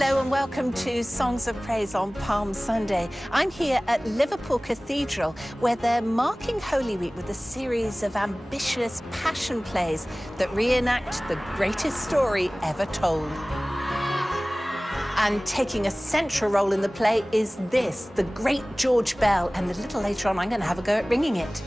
Hello and welcome to Songs of Praise on Palm Sunday. I'm here at Liverpool Cathedral, where they're marking Holy Week with a series of ambitious passion plays that reenact the greatest story ever told. And taking a central role in the play is this, the great George Bell, and a little later on I'm going to have a go at ringing it.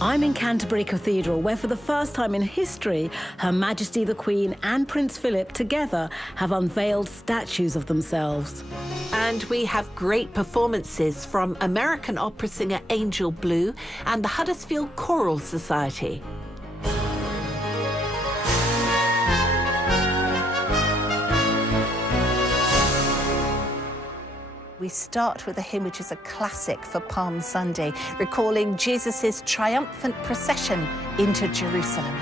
I'm in Canterbury Cathedral, where for the first time in history, Her Majesty the Queen and Prince Philip together have unveiled statues of themselves. And we have great performances from American opera singer Angel Blue and the Huddersfield Choral Society. We start with a hymn which is a classic for Palm Sunday, recalling Jesus' triumphant procession into Jerusalem.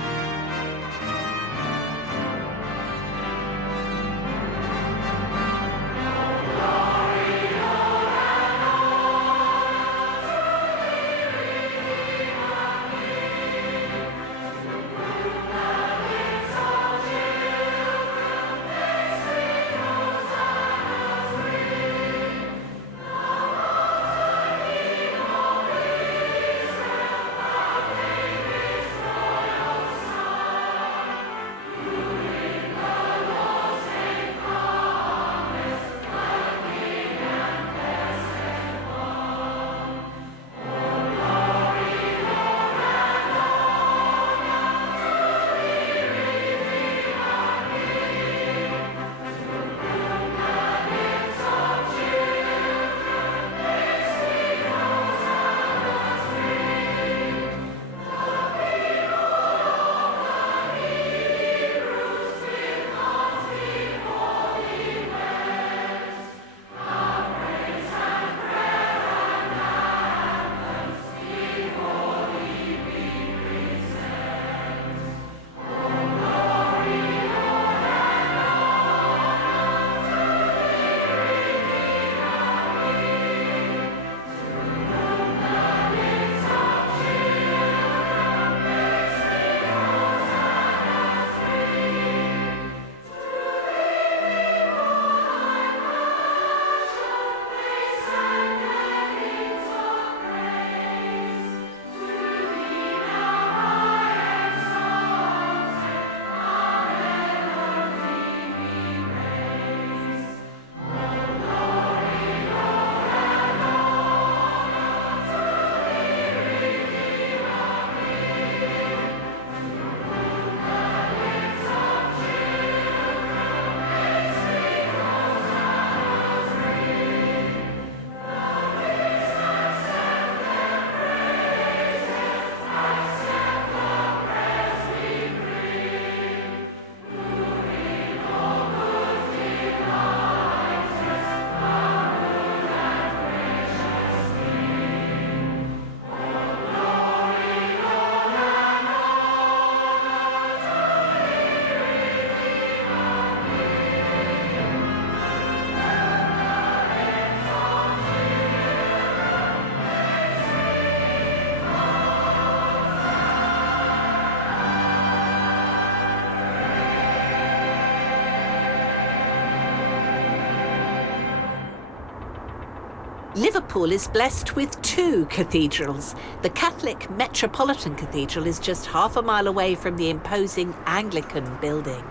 Liverpool is blessed with two cathedrals. The Catholic Metropolitan Cathedral is just half a mile away from the imposing Anglican building.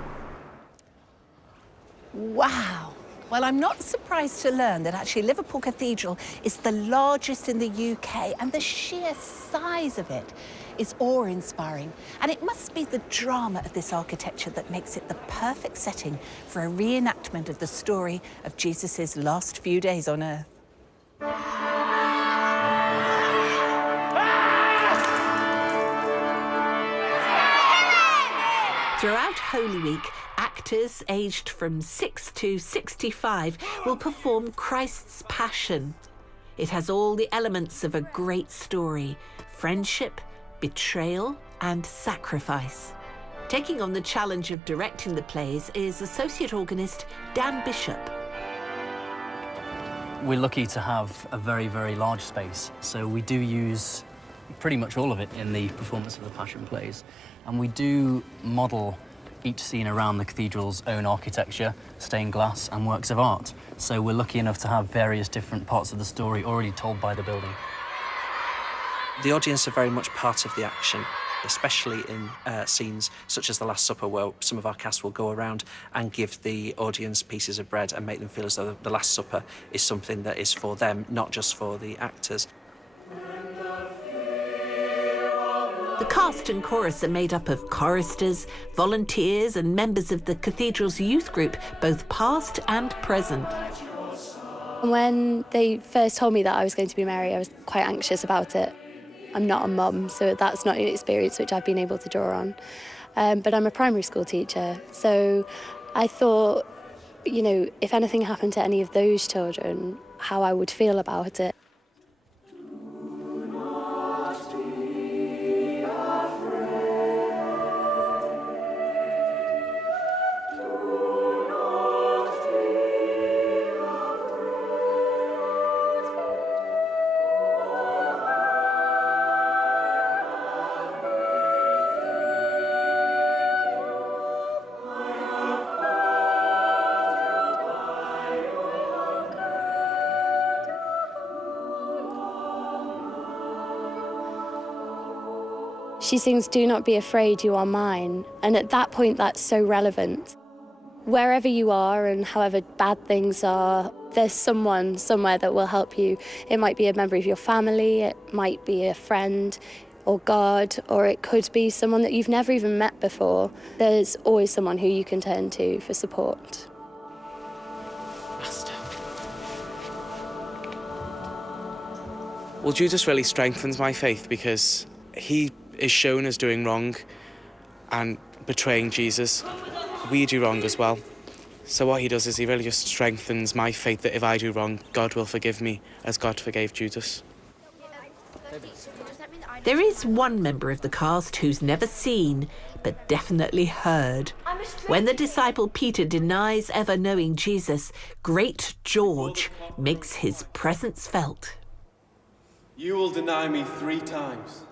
Wow! Well, I'm not surprised to learn that actually Liverpool Cathedral is the largest in the UK, and the sheer size of it is awe-inspiring. And it must be the drama of this architecture that makes it the perfect setting for a reenactment of the story of Jesus' last few days on earth. Throughout Holy Week, actors aged from 6 to 65 will perform Christ's Passion. It has all the elements of a great story: friendship, betrayal, and sacrifice. Taking on the challenge of directing the plays is associate organist Dan Bishop. We're lucky to have a very, very large space, so we do use pretty much all of it in the performance of the Passion plays. And we do model each scene around the cathedral's own architecture, stained glass and works of art. So we're lucky enough to have various different parts of the story already told by the building. The audience are very much part of the action, especially in scenes such as the Last Supper, where some of our cast will go around and give the audience pieces of bread and make them feel as though the Last Supper is something that is for them, not just for the actors. The cast and chorus are made up of choristers, volunteers and members of the cathedral's youth group, both past and present. When they first told me that I was going to be Mary, I was quite anxious about it. I'm not a mum, so that's not an experience which I've been able to draw on. But I'm a primary school teacher, so I thought, you know, if anything happened to any of those children, how I would feel about it. She sings, "Do not be afraid, you are mine." And at that point, that's so relevant. Wherever you are and however bad things are, there's someone somewhere that will help you. It might be a member of your family, it might be a friend or God, or it could be someone that you've never even met before. There's always someone who you can turn to for support. Well, Judas really strengthens my faith because he is shown as doing wrong and betraying Jesus. We do wrong as well. So what he does is he really just strengthens my faith that if I do wrong, God will forgive me as God forgave Judas. There is one member of the cast who's never seen, but definitely heard. When the disciple Peter denies ever knowing Jesus, Great George makes his presence felt. You will deny me 3 times.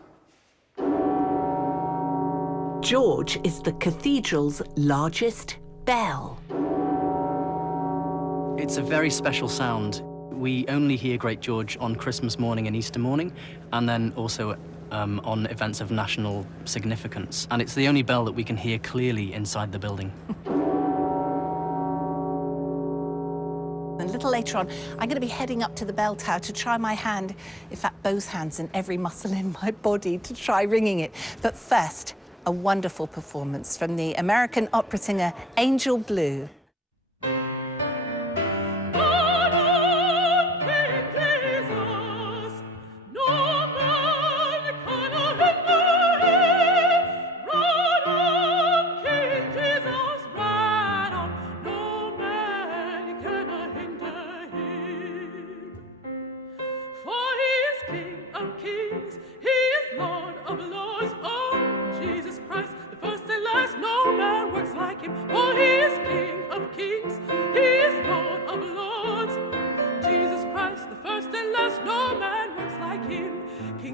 George is the cathedral's largest bell. It's a very special sound. We only hear Great George on Christmas morning and Easter morning, and then also on events of national significance. And it's the only bell that we can hear clearly inside the building. A little later on, I'm going to be heading up to the bell tower to try my hand, in fact, both hands and every muscle in my body to try ringing it. But first, a wonderful performance from the American opera singer Angel Blue.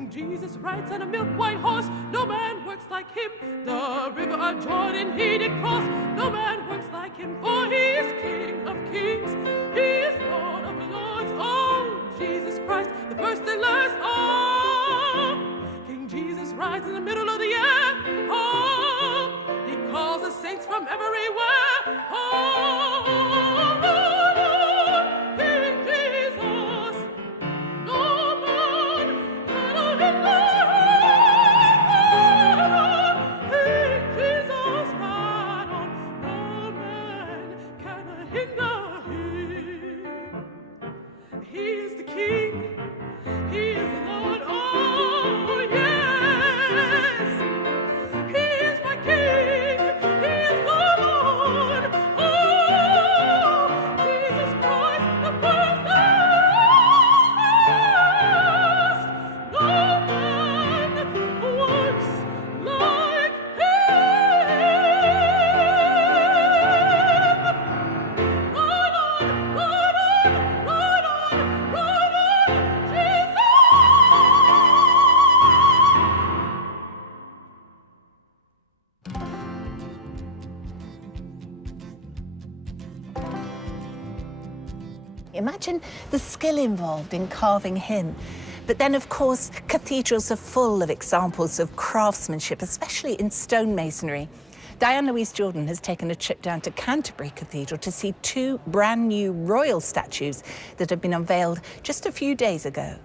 Jesus rides on a milk-white horse, no man works like him. The river of Jordan he did cross, no man works like him. For he is King of kings, he is Lord of lords. Oh, Jesus Christ, the first and last. Oh, King Jesus rides in the middle of the air. Oh, he calls the saints from everywhere. Oh, Imagine the skill involved in carving him. But then, of course, cathedrals are full of examples of craftsmanship, especially in stonemasonry. Diane Louise Jordan has taken a trip down to Canterbury Cathedral to see 2 brand new royal statues that have been unveiled just a few days ago.